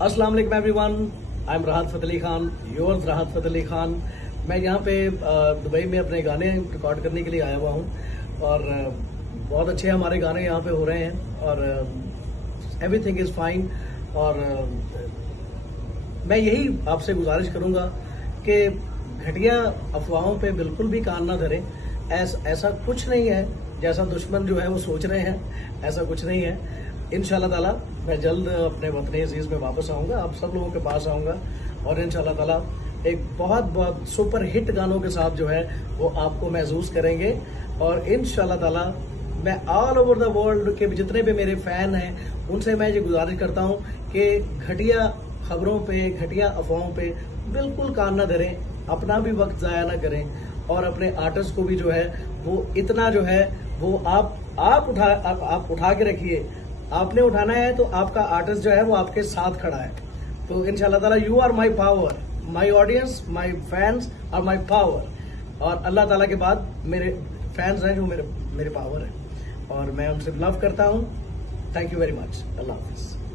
अस्सलाम वालेकुम everyone, I am राहत फ़तेह अली खान, योर्स राहत फ़तेह अली खान। मैं यहाँ पे दुबई में अपने गाने रिकॉर्ड करने के लिए आया हुआ हूँ और बहुत अच्छे हमारे गाने यहाँ पे हो रहे हैं और एवरीथिंग इज़ फाइन। और मैं यही आपसे गुजारिश करूँगा कि घटिया अफवाहों पे बिल्कुल भी कान ना धरें। ऐसा कुछ नहीं है जैसा दुश्मन जो है वो सोच रहे हैं, ऐसा कुछ नहीं है। इंशाल्लाह ताला मैं जल्द अपने वतन अजीज में वापस आऊंगा, आप सब लोगों के पास आऊंगा और इंशाल्लाह ताला एक बहुत सुपर हिट गानों के साथ जो है वो आपको महसूस करेंगे। और इंशाल्लाह ताला मैं ऑल ओवर द वर्ल्ड के जितने भी मेरे फैन हैं उनसे मैं ये गुजारिश करता हूं कि घटिया खबरों पे, घटिया अफवाहों पे बिल्कुल कान ना धरें, अपना भी वक्त जाया ना करें और अपने आर्टिस्ट को भी जो है वो इतना जो है वो आप उठा के रखिए। आपने उठाना है तो आपका आर्टिस्ट जो है वो आपके साथ खड़ा है। तो इंशाल्लाह ताला you are my power, my audience, my fans are my power. और अल्लाह ताला के बाद मेरे फैंस हैं जो मेरे पावर है और मैं उनसे लव करता हूँ। Thank you very much. Allah Hafiz.